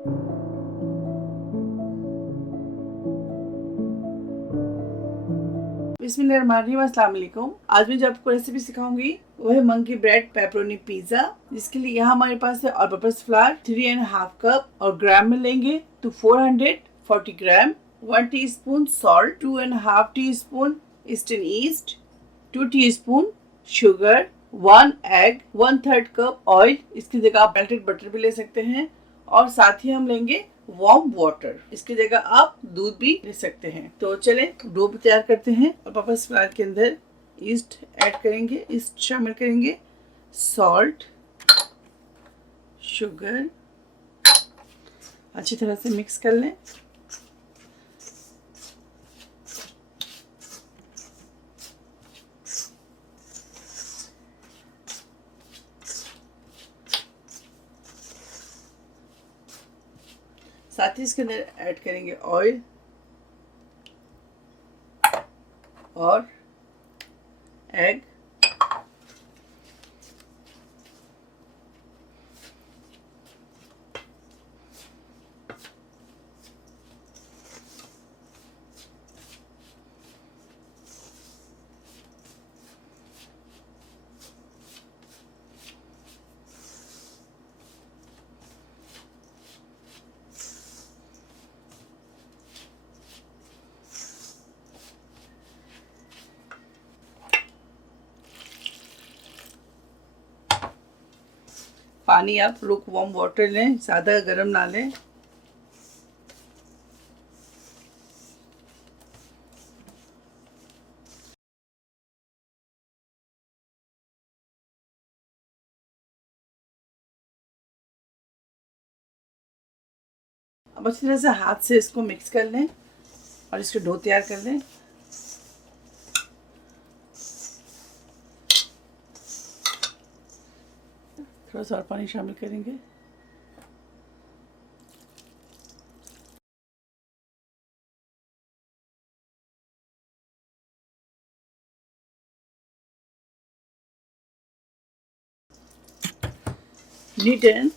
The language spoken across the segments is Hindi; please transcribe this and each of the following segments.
बिस्मिल्लाहिर्रहमानिर्रहीम, अस्सलाम वालेकुम। आज मैं जो आपको रेसिपी सिखाऊंगी वो है मंकी ब्रेड पेपरोनी पिज्जा, जिसके लिए यहाँ हमारे पास है ऑल पर्पस फ्लावर 3.5 कप और ग्राम में लेंगे तो 440 ग्राम, 1 teaspoon salt, 2.5 teaspoon eastern east, 2 teaspoon sugar, 1 egg, 1/3 cup oil. इसकी जगह आप मेल्टेड बटर भी ले सकते हैं और साथ ही हम लेंगे वार्म वाटर। इसकी जगह आप दूध भी ले सकते हैं। तो चले डो तैयार करते हैं। और पर्पस फ्लावर के अंदर ईस्ट ऐड करेंगे, ईस्ट शामिल करेंगे, सॉल्ट, शुगर, अच्छी तरह से मिक्स कर लें। साथ ही इसके अंदर ऐड करेंगे ऑयल और एग, पानी आप लुक वार्म वाटर लें, ज़्यादा गर्म ना लें। अब अच्छी तरह से हाथ से इसको मिक्स कर लें और इसके डो तैयार कर लें। थोड़ा सा और पानी शामिल करेंगे। नीट एंड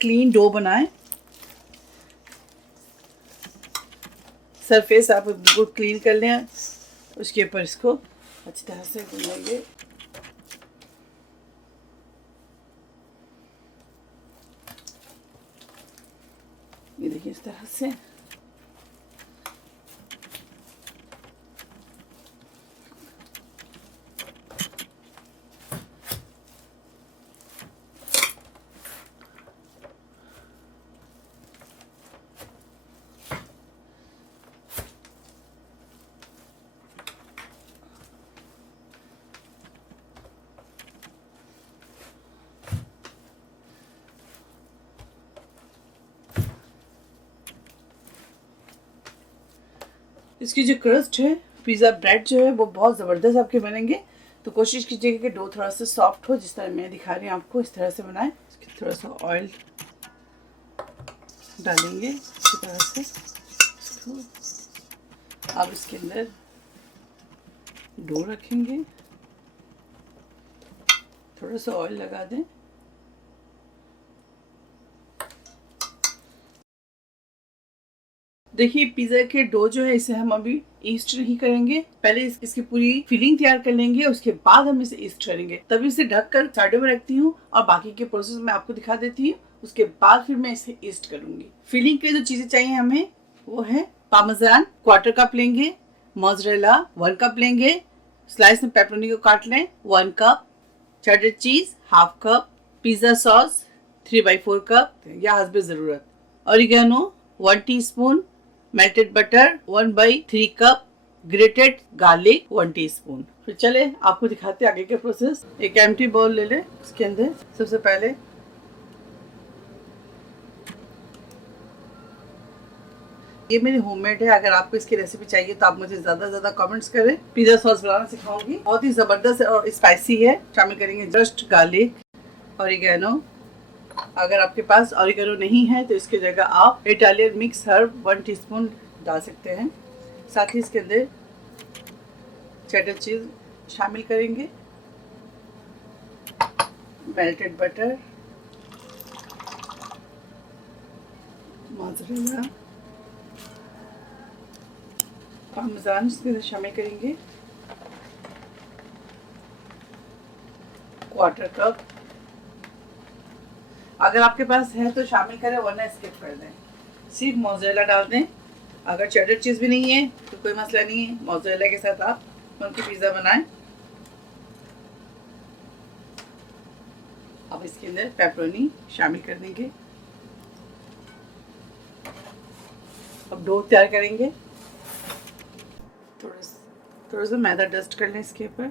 क्लीन डो बनाएं। सरफेस आप बिल्कुल क्लीन कर लें, उसके ऊपर इसको अच्छी तरह से गूंदेंगे। ये देखिए इस तरह से। इसकी जो क्रस्ट है, पिज़्ज़ा ब्रेड जो है वो बहुत ज़बरदस्त आपके बनेंगे। तो कोशिश कीजिएगा कि डो थोड़ा सा सॉफ्ट हो, जिस तरह मैं दिखा रही हूँ आपको, इस तरह से बनाएं। थोड़ा सा ऑयल डालेंगे इसी तरह से। अब इसके अंदर डो रखेंगे, थोड़ा सा ऑयल लगा दें। देखिए पिज़्ज़ा के डो जो है इसे हम अभी ईस्ट नहीं करेंगे, पहले इसकी पूरी फिलिंग तैयार कर लेंगे, उसके बाद हम इसे ईस्ट करेंगे। तभी इसे ढककर साइडों में रखती हूँ और बाकी के प्रोसेस मैं आपको दिखा देती हूँ। उसके बाद फिर मैं इसे ईस्ट करूंगी। फिलिंग के जो चीजें चाहिए हमें वो है पार्मेजान 1/4 कप लेंगे, मोज़रेला 1 कप लेंगे, स्लाइस में पेपरोनी को काट लें 1 कप, चेडर चीज 1/2 कप, पिज्जा सॉस 3/4 कप या हस्बे ज़रूरत, oregano 1 teaspoon, melted butter 1/3 cup, grated garlic 1 teaspoon. फिर चले आपको दिखाते आगे के प्रोसेस। एक एम्प्टी बाउल ले लें, उसके अंदर सबसे पहले ये मेरी होममेड है। अगर आपको इसकी रेसिपी चाहिए तो आप मुझे ज़्यादा कमेंट्स करें। पिज़्ज़ा सॉस बनाना सिखाऊंगी, बहुत ही ज़बरदस्त और स्पाइसी है। शामिल करेंगे जस्ट गार्लिक, ऑरिगेनो। अगर आपके पास ऑरिगेनो नहीं है तो इसकी जगह आप इटालियन मिक्स हर्ब 1 टीस्पून डाल सकते हैं। साथ ही इसके अंदर चेडर चीज शामिल करेंगे, मेल्टेड बटर, मोज़रेला, पार्मेजान इसके अंदर शामिल करेंगे, 1/4 कप। अगर आपके पास है तो शामिल करें, वरना स्किप कर दें। सिर्फ मोज़रेला डाल दें। अगर चेडर चीज़ भी नहीं है तो कोई मसला नहीं है, मोज़रेला के साथ आप उनकी पिज़्ज़ा बनाएं। अब इसके अंदर पेपरोनी शामिल कर देंगे। अब डो तैयार करेंगे। थोड़ा सा मैदा डस्ट कर लें इसके ऊपर।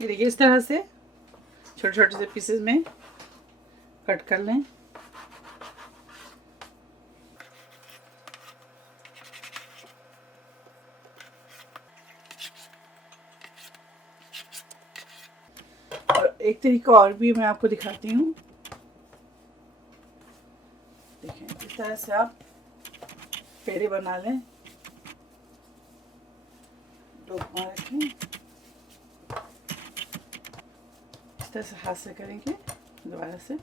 ये देखिए, इस तरह से छोटे छोटे से पीसेस में कट कर लें। और एक तरीका और भी मैं आपको दिखाती हूँ। देखें, इस तरह से आप पेड़े बना लें। डो रखें, इस तरह से हाथ से करेंगे, दोबारा से।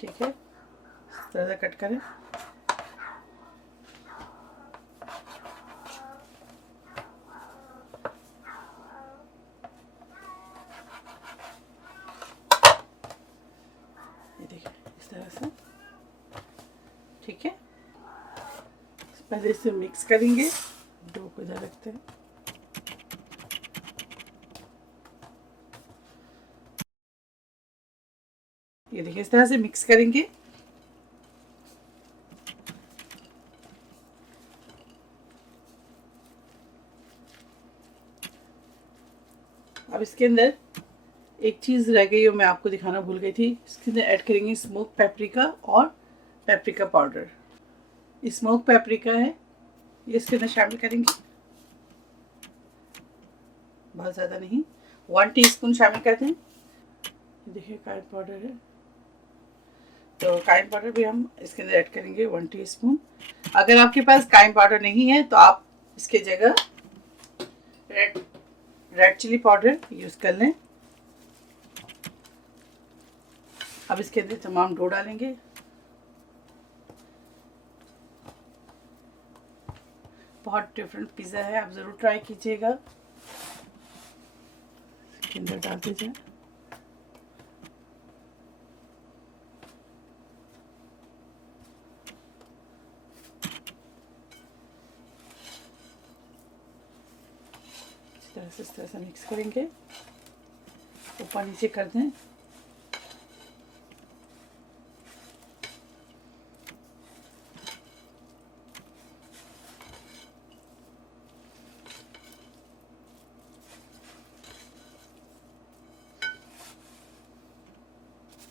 ठीक है, इस तरह से कट करें। ये देखिए, इस तरह से। ठीक है, पहले इसे मिक्स करेंगे। डो को इधर रखते हैं। ये देखिए, इस तरह से मिक्स करेंगे। अब इसके अंदर एक चीज़ रह गई, वो मैं आपको दिखाना भूल गई थी। इसके अंदर ऐड करेंगे स्मोक पेपरिका और पेपरिका पाउडर। स्मोक पेपरिका है, ये इसके अंदर शामिल करेंगे। बहुत ज़्यादा नहीं, 1 टीस्पून शामिल करते हैं। देखिए, काइन पाउडर है, तो काइन पाउडर भी हम इसके अंदर ऐड करेंगे 1 टीस्पून। अगर आपके पास काइन पाउडर नहीं है तो आप इसके जगह रेड चिली पाउडर यूज़ कर लें। अब इसके अंदर तमाम डो डालेंगे। बहुत डिफरेंट पिज़्ज़ा है, आप ज़रूर ट्राई कीजिएगा। इसके अंदर डाल दीजिए। इस तरह से मिक्स करेंगे, ऊपर नीचे कर दें।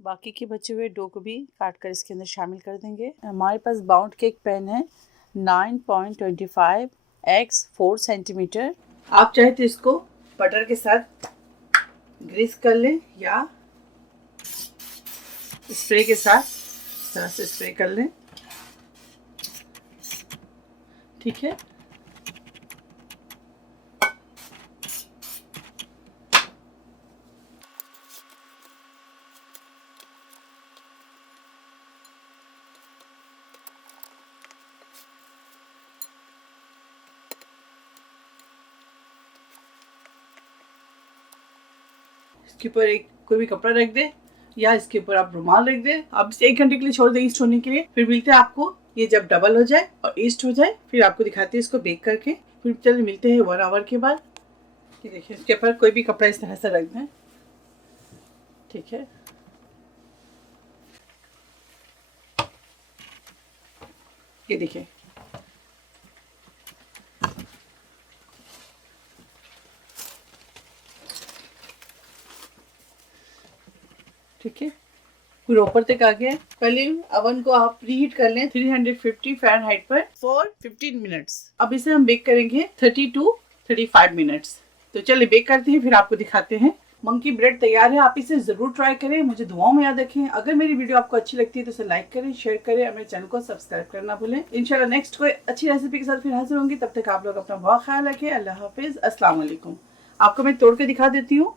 बाकी के बचे हुए डो को भी काट कर इसके अंदर शामिल कर देंगे। हमारे पास बाउंड केक पैन है 9.25 x 4 सेंटीमीटर। आप चाहे तो इसको बटर के साथ ग्रीस कर लें या स्प्रे के साथ इस तरह से स्प्रे कर लें। ठीक है, इसके ऊपर एक कोई भी कपड़ा रख दे या इसके ऊपर आप रुमाल रख दे। आप इसे 1 घंटे के लिए छोड़ दें ईस्ट होने के लिए। फिर मिलते हैं आपको, ये जब डबल हो जाए और ईस्ट हो जाए, फिर आपको दिखाते हैं इसको बेक करके। फिर चलिए मिलते हैं 1 आवर के बाद। ये देखिए, इसके ऊपर कोई भी कपड़ा इस तरह से रख दें। ठीक है, ये देखिए, ठीक है। पूरा ऊपर तक आ गया है। पहले अवन को आप प्रीहीट कर लें 350 फ़ारेनहाइट पर फॉर 15 मिनट्स। अब इसे हम बेक करेंगे 30 to 35 मिनट्स। तो चलिए बेक करते हैं, फिर आपको दिखाते हैं। मंकी ब्रेड तैयार है, आप इसे जरूर ट्राई करें, मुझे दुआओं में याद रखें। अगर मेरी वीडियो आपको अच्छी लगती है तो इसे लाइक करें, शेयर करें और मेरे चैनल को सब्सक्राइब करना भूलें। इंशाल्लाह नेक्स्ट कोई अच्छी रेसिपी के साथ फिर हाजिर होंगी। तब तक आप लोग अपना बहुत ख्याल रखें। अल्लाह हाफिज, अस्सलाम वालेकुम। आपको मैं तोड़ के दिखा देती हूँ।